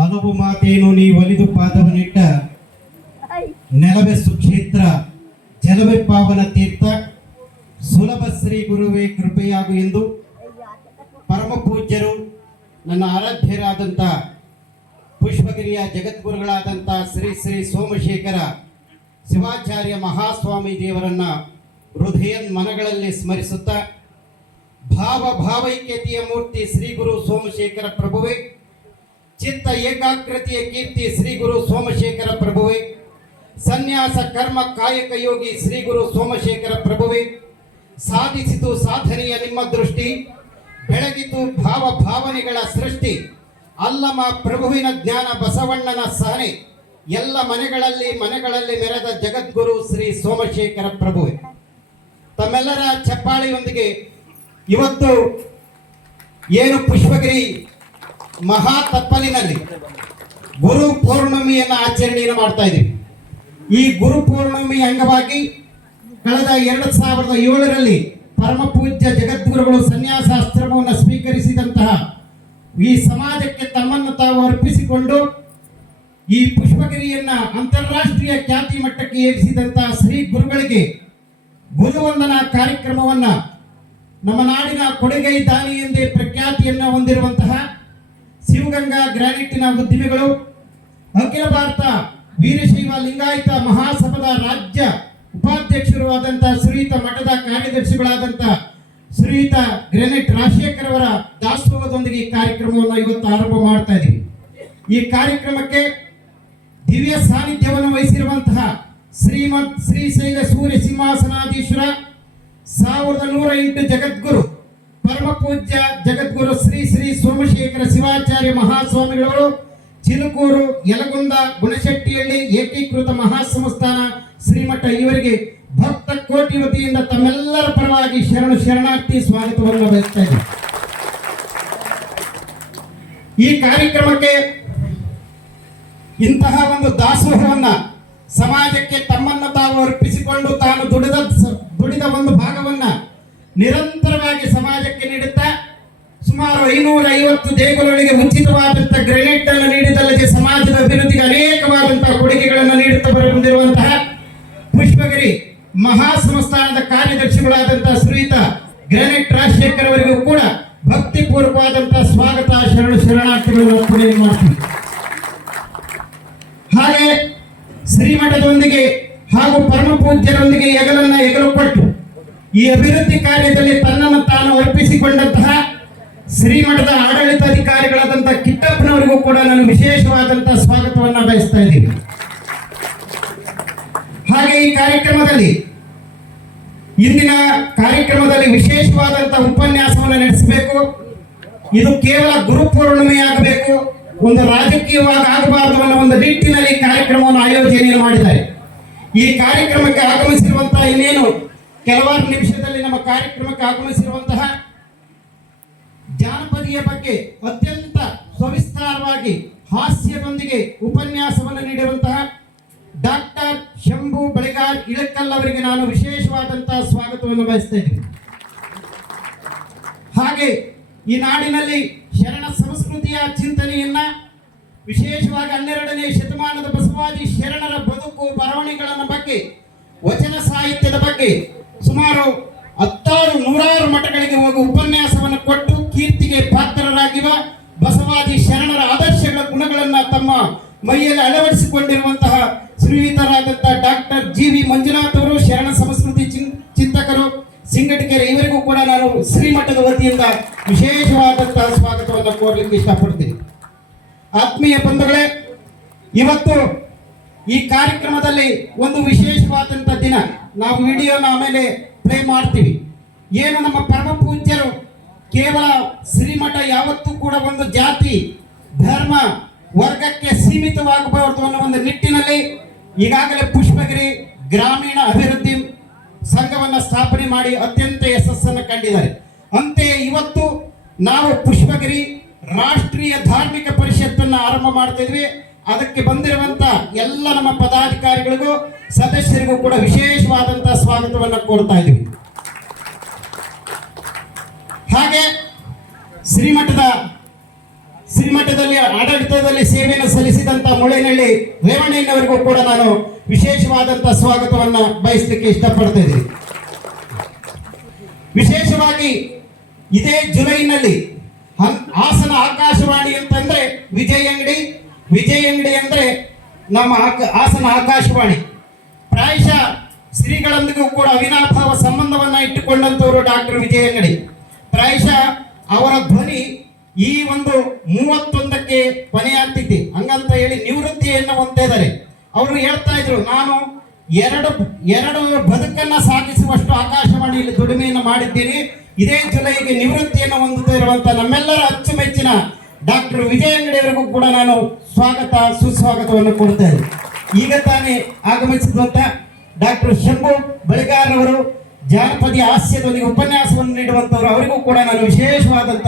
ಹಲವು ಮಾತೇನು ನೀ ಒಲಿದು ಪಾದವನ್ನಿಟ್ಟ ನೆಲವೇ ಸುಕ್ಷೇತ್ರ ಜಲವೇ ಪಾವನ ತೀರ್ಥ ಸುಲಭ ಶ್ರೀ ಗುರುವೇ ಕೃಪೆಯಾಗು ಎಂದು ಪರಮ ಪೂಜ್ಯರು ನನ್ನ ಆರಾಧ್ಯರಾದಂಥ ಪುಷ್ಪಗಿರಿಯ ಜಗದ್ಗುರುಗಳಾದಂಥ ಶ್ರೀ ಶ್ರೀ ಸೋಮಶೇಖರ ಶಿವಾಚಾರ್ಯ ಮಹಾಸ್ವಾಮಿ ದೇವರನ್ನ ಹೃದಯ ಮನಗಳಲ್ಲಿ ಸ್ಮರಿಸುತ್ತಾ ಭಾವೈಕ್ಯತೆಯ ಮೂರ್ತಿ ಶ್ರೀ ಗುರು ಸೋಮಶೇಖರ ಪ್ರಭುವೇ, ಚಿತ್ತ ಏಕಾಗ್ರತೆಯ ಕೀರ್ತಿ ಶ್ರೀ ಗುರು ಸೋಮಶೇಖರ ಪ್ರಭುವೇ, ಸನ್ಯಾಸ ಕರ್ಮ ಕಾಯಕ ಯೋಗಿ ಶ್ರೀ ಗುರು ಸೋಮಶೇಖರ ಪ್ರಭುವೇ, ಸಾಧಿಸಿತು ಸಾಧನೆಯ ನಿಮ್ಮ ದೃಷ್ಟಿ, ಬೆಳಗಿತು ಭಾವನೆಗಳ ಸೃಷ್ಟಿ, ಅಲ್ಲಮ ಪ್ರಭುವಿನ ಜ್ಞಾನ ಬಸವಣ್ಣನ ಸಹನೆ, ಎಲ್ಲ ಮನೆಗಳಲ್ಲಿ ಮೆರೆದ ಜಗದ್ಗುರು ಶ್ರೀ ಸೋಮಶೇಖರ ಪ್ರಭುವೇ. ತಮ್ಮೆಲ್ಲರ ಚಪ್ಪಾಳೆಯೊಂದಿಗೆ ಇವತ್ತು ಏನು ಪುಷ್ಪಗಿರಿ ಮಹಾ ತಪ್ಪಲಿನಲ್ಲಿ ಗುರು ಪೌರ್ಣಮಿಯನ್ನು ಆಚರಣೆಯನ್ನು ಮಾಡ್ತಾ ಇದ್ದೀವಿ. ಈ ಗುರು ಪೌರ್ಣಮಿ ಅಂಗವಾಗಿ ಕಳೆದ 2007ರಲ್ಲಿ ಪರಮ ಪೂಜ್ಯ ಜಗದ್ಗುರುಗಳು ಸನ್ಯಾಸಾಶ್ರಮವನ್ನು ಸ್ವೀಕರಿಸಿದಂತಹ ಈ ಸಮಾಜಕ್ಕೆ ತಮ್ಮನ್ನು ತಾವು ಅರ್ಪಿಸಿಕೊಂಡು ಈ ಪುಷ್ಪಗಿರಿಯನ್ನ ಅಂತಾರಾಷ್ಟ್ರೀಯ ಖ್ಯಾತಿ ಮಟ್ಟಕ್ಕೆ ಏರಿಸಿದಂತಹ ಶ್ರೀ ಗುರುಗಳಿಗೆ ಗುರುವಂದನಾ ಕಾರ್ಯಕ್ರಮವನ್ನ ನಮ್ಮ ನಾಡಿನ ಕೊಡುಗೈ ದಾನಿ ಎಂದೇ ಪ್ರಖ್ಯಾತಿಯನ್ನು ಹೊಂದಿರುವಂತಹ ಶಿವಗಂಗಾ ಗ್ರಾನೈಟಿನ ಉದ್ಯಮಿಗಳು, ಅಖಿಲ ಭಾರತ ವೀರಶೈವ ಲಿಂಗಾಯತ ಮಹಾಸಭಾದ ರಾಜ್ಯ ಉಪಾಧ್ಯಕ್ಷರು ಆದಂತಹ ಶ್ರೀಯುತ ಮಠದ ಕಾರ್ಯದರ್ಶಿಗಳಾದಂಥ ಶ್ರೀಯುತ ಗ್ರಾನೈಟ್ ರಾಜಶೇಖರ್ ಅವರ ದಾಸೋಹದೊಂದಿಗೆ ಈ ಕಾರ್ಯಕ್ರಮವನ್ನು ಇವತ್ತು ಆರಂಭ ಮಾಡ್ತಾ ಇದ್ದೀವಿ. ಈ ಕಾರ್ಯಕ್ರಮಕ್ಕೆ ದಿವ್ಯ ಸಾನ್ನಿಧ್ಯವನ್ನು ವಹಿಸಿರುವಂತಹ ಶ್ರೀಮಂತ್ ಶ್ರೀಶೈಲ ಸೂರ್ಯ ಸಿಂಹಾಸನಾಧೀಶ್ವರ 1108 ಜಗದ್ಗುರು ಪರಮ ಪೂಜ್ಯ ಜಗದ್ಗುರು ಶ್ರೀ ಶ್ರೀ ಸೋಮಶೇಖರ ಶಿವಾಚಾರ್ಯ ಮಹಾಸ್ವಾಮಿಗಳವರು ಚಿಲುಕೂರು ಯಲಗುಂದ ಗುಣಶೆಟ್ಟಿಹಳ್ಳಿ ಏಕೀಕೃತ ಮಹಾಸಂಸ್ಥಾನ ಶ್ರೀಮಠ ಇವರಿಗೆ ಭಕ್ತ ಕೋಟಿ ವತಿಯಿಂದ ತಮ್ಮೆಲ್ಲರ ಪರವಾಗಿ ಶರಣಾರ್ಥಿ ಸ್ವಾಗತವನ್ನು ಬಯಸ್ತಾ ಇದ್ದಾರೆ. ಈ ಕಾರ್ಯಕ್ರಮಕ್ಕೆ ಇಂತಹ ಒಂದು ದಾಸೋಹವನ್ನ ಸಮಾಜಕ್ಕೆ ತಮ್ಮನ್ನು ತಾವು ಅರ್ಪಿಸಿಕೊಂಡು ತಾನು ದುಡಿದ ಒಂದು ಭಾಗವನ್ನ ನಿರಂತರವಾಗಿ ಸಮಾಜಕ್ಕೆ ನೀಡುತ್ತಾ ಸುಮಾರು 550 ದೇಗುಲಗಳಿಗೆ ಉಚಿತವಾದಂತಹ ಗ್ರೆನೇಟ್ ಅನ್ನು ನೀಡಿದಲ್ಲದೆ ಸಮಾಜದ ಅಭಿವೃದ್ಧಿಗೆ ಅನೇಕವಾದಂತಹ ಕೊಡುಗೆಗಳನ್ನು ನೀಡುತ್ತಾ ಬಂದಿರುವಂತಹ ಪುಷ್ಪಗಿರಿ ಮಹಾ ಸಂಸ್ಥಾನದ ಕಾರ್ಯದರ್ಶಿಗಳಾದಂತಹ ಶ್ರೀಯುತ ಗ್ರಾನೈಟ್ ರಾಜಶೇಖರ್ ಅವರಿಗೂ ಕೂಡ ಭಕ್ತಿಪೂರ್ವಕವಾದಂತಹ ಸ್ವಾಗತ ಶರಣಾರ್ಥಿಗಳನ್ನು ಮಾಡ್ತೀವಿ. ಹಾಗೆ ಶ್ರೀಮಠದೊಂದಿಗೆ ಹಾಗೂ ಪರಮ ಪೂಜ್ಯರೊಂದಿಗೆ ಹೆಗಲು ಕೊಟ್ಟು ಈ ಅಭಿವೃದ್ಧಿ ಕಾರ್ಯದಲ್ಲಿ ತನ್ನನ್ನು ತಾನು ಅರ್ಪಿಸಿಕೊಂಡಂತಹ ಶ್ರೀಮಠದ ಆಡಳಿತಾಧಿಕಾರಿಗಳಾದಂತಹ ಕಿಟ್ಟಪ್ಪನವರಿಗೂ ಕೂಡ ನಾನು ವಿಶೇಷವಾದಂತಹ ಸ್ವಾಗತವನ್ನು ಬಯಸ್ತಾ ಇದ್ದೀನಿ. ಹಾಗೆ ಈ ಕಾರ್ಯಕ್ರಮದಲ್ಲಿ ಇಂದಿನ ಕಾರ್ಯಕ್ರಮದಲ್ಲಿ ವಿಶೇಷವಾದಂತಹ ಉಪನ್ಯಾಸವನ್ನು ನಡೆಸಬೇಕು. ಇದು ಕೇವಲ ಗುರು ಪೂರ್ಣಿಮೆ ಆಗಬೇಕು, ಒಂದು ರಾಜಕೀಯವಾಗಿ ಆಗಬಾರದು ಅನ್ನೋ ಒಂದು ನಿಟ್ಟಿನಲ್ಲಿ ಕಾರ್ಯಕ್ರಮವನ್ನು ಆಯೋಜನೆ ಮಾಡಿದ್ದಾರೆ. ಈ ಕಾರ್ಯಕ್ರಮಕ್ಕೆ ಆಗಮಿಸಿರುವಂತಹ ಇನ್ನೇನು ಕೆಲವಾರು ನಿಮಿಷದಲ್ಲಿ ನಮ್ಮ ಕಾರ್ಯಕ್ರಮಕ್ಕೆ ಆಗಮಿಸಿರುವಂತಹ ಜಾನಪದಿಯ ಬಗ್ಗೆ ಅತ್ಯಂತ ಸವಿಸ್ತಾರವಾಗಿ ಹಾಸ್ಯದೊಂದಿಗೆ ಉಪನ್ಯಾಸವನ್ನು ನೀಡಿರುವಂತಹ ಡಾಕ್ಟರ್ ಶಂಭು ಬಳಿಗಾರ್ ಇಳಕಲ್ ಅವರಿಗೆ ನಾನು ವಿಶೇಷವಾದಂತಹ ಸ್ವಾಗತವನ್ನು ಬಯಸ್ತಾ ಇದ್ದೀನಿ. ಹಾಗೆ ಈ ನಾಡಿನಲ್ಲಿ ಶರಣ ಸಂಸ್ಕೃತಿಯ ಚಿಂತನೆಯನ್ನ ವಿಶೇಷವಾಗಿ 12ನೇ ಶತಮಾನದ ಬಸವಾದಿ ಶರಣರ ಬದುಕು ಬರವಣಿಗೆಗಳ ಬಗ್ಗೆ, ವಚನ ಸಾಹಿತ್ಯದ ಬಗ್ಗೆ ಸುಮಾರು 100 ಮಠಗಳಿಗೆ ಹೋಗಿ ಉಪನ್ಯಾಸವನ್ನು ಕೊಟ್ಟು ಕೀರ್ತಿಗೆ ಪಾತ್ರರಾಗಿವ ಬಸವಾದಿ ಶರಣರ ಆದರ್ಶಗಳ ಗುಣಗಳನ್ನು ತಮ್ಮ ಮೈಯಲ್ಲಿ ಅಳವಡಿಸಿಕೊಂಡಿರುವಂತಹ ಶ್ರೀಯುತರಾದಂತಹ ಡಾಕ್ಟರ್ ಜಿ.ವಿ. ಮಂಜುನಾಥ್ ಅವರು ಶರಣ ಸಂಸ್ಕೃತಿ ಚಿಂತಕರು ಸಿಂಗಟಿಕೆರೆ, ಇವರಿಗೂ ಕೂಡ ನಾನು ಶ್ರೀಮಠದ ವತಿಯಿಂದ ವಿಶೇಷವಾದಂತಹ ಸ್ವಾಗತವನ್ನು ಕೋರಲಿಕ್ಕೆ ಇಷ್ಟಪಡ್ತೀನಿ. ಆತ್ಮೀಯ ಬಂಧುಗಳೇ, ಇವತ್ತು ಈ ಕಾರ್ಯಕ್ರಮದಲ್ಲಿ ಒಂದು ವಿಶೇಷವಾದಂತಹ ದಿನ. ನಾವು ವಿಡಿಯೋನ ಆಮೇಲೆ ಪ್ಲೇ ಮಾಡ್ತೀವಿ. ಏನು ನಮ್ಮ ಪರಮ ಪೂಜ್ಯರು ಕೇವಲ ಶ್ರೀಮಠ ಯಾವತ್ತೂ ಕೂಡ ಒಂದು ಜಾತಿ ಧರ್ಮ ವರ್ಗಕ್ಕೆ ಸೀಮಿತವಾಗಬಾರದು ಅನ್ನೋ ಒಂದು ನಿಟ್ಟಿನಲ್ಲಿ ಈಗಾಗಲೇ ಪುಷ್ಪಗಿರಿ ಗ್ರಾಮೀಣ ಅಭಿವೃದ್ಧಿ ಸಂಘವನ್ನು ಸ್ಥಾಪನೆ ಮಾಡಿ ಅತ್ಯಂತ ಯಶಸ್ಸನ್ನು ಕಂಡಿದ್ದಾರೆ. ಅಂತೆಯೇ ಇವತ್ತು ನಾವು ಪುಷ್ಪಗಿರಿ ರಾಷ್ಟ್ರೀಯ ಧಾರ್ಮಿಕ ಪರಿಷತ್ತನ್ನು ಆರಂಭ ಮಾಡ್ತಾ ಇದ್ವಿ. ಅದಕ್ಕೆ ಬಂದಿರುವಂತ ಎಲ್ಲ ನಮ್ಮ ಪದಾಧಿಕಾರಿಗಳಿಗೂ ಸದಸ್ಯರಿಗೂ ಕೂಡ ವಿಶೇಷವಾದಂತಹ ಸ್ವಾಗತವನ್ನು ಕೋರ್ತಾ ಇದ್ದೀವಿ. ಹಾಗೆ ಶ್ರೀಮಠದ ಶ್ರೀಮಠದಲ್ಲಿ ಆಡಳಿತದಲ್ಲಿ ಸೇವೆಯನ್ನು ಸಲ್ಲಿಸಿದಂತ ಮುಳೇನಹಳ್ಳಿ ರೇವಣ್ಣನವರಿಗೂ ಕೂಡ ನಾನು ವಿಶೇಷವಾದಂತ ಸ್ವಾಗತವನ್ನ ಬಯಸಲಿಕ್ಕೆ ಇಷ್ಟಪಡ್ತಾ ಇದ್ದೀನಿ. ವಿಶೇಷವಾಗಿ ಇದೇ ಜುಲೈನಲ್ಲಿ ಹಾಸನ ಆಕಾಶವಾಣಿ ಅಂತಂದ್ರೆ ವಿಜಯ್ ಅಂಗಡಿ ಅಂದ್ರೆ ನಮ್ಮ ಹಾಸನ ಆಕಾಶವಾಣಿ. ಪ್ರಾಯಶಃ ಶ್ರೀಗಳೊಂದಿಗೂ ಕೂಡ ಅವಿನಾಭಾವ ಸಂಬಂಧವನ್ನ ಇಟ್ಟುಕೊಂಡಂತವರು ಡಾಕ್ಟರ್ ವಿಜಯ್ ಅಂಗಡಿ. ಪ್ರಾಯಶಃ ಅವರ ಧ್ವನಿ ಈ ಒಂದು 31ಕ್ಕೆ ಕೊನೆಯಾಗ್ತಿದೆ ಹಂಗಂತ ಹೇಳಿ ನಿವೃತ್ತಿಯನ್ನು ಹೊಂದ್ತಾ ಇದ್ದಾರೆ. ಅವರು ಹೇಳ್ತಾ ಇದ್ರು, ನಾನು ಎರಡು ಬದುಕನ್ನ ಸಾಗಿಸುವಷ್ಟು ಆಕಾಶವಾಣಿಯಲ್ಲಿ ದುಡಿಮೆಯನ್ನು ಮಾಡಿದ್ದೀನಿ. ಇದೇ ಜುಲೈಗೆ ನಿವೃತ್ತಿಯನ್ನು ಹೊಂದುತ್ತಾ ಇರುವಂತ ನಮ್ಮೆಲ್ಲರ ಅಚ್ಚುಮೆಚ್ಚಿನ ಡಾಕ್ಟರ್ ವಿಜಯ್ ಅಂಗಡಿ ಅವರಿಗೂ ಕೂಡ ನಾನು ಸುಸ್ವಾಗತವನ್ನು ಕೊಡ್ತೇನೆ. ಈಗ ತಾನೇ ಆಗಮಿಸಿದಂತ ಡಾಕ್ಟರ್ ಶಂಭು ಬಳಿಗಾರ್ ಅವರು ಜಾನಪದ ಹಾಸ್ಯದೊಂದಿಗೆ ಉಪನ್ಯಾಸವನ್ನು ನೀಡುವಂತವರು, ಅವರಿಗೂ ಕೂಡ ನಾನು ವಿಶೇಷವಾದಂತ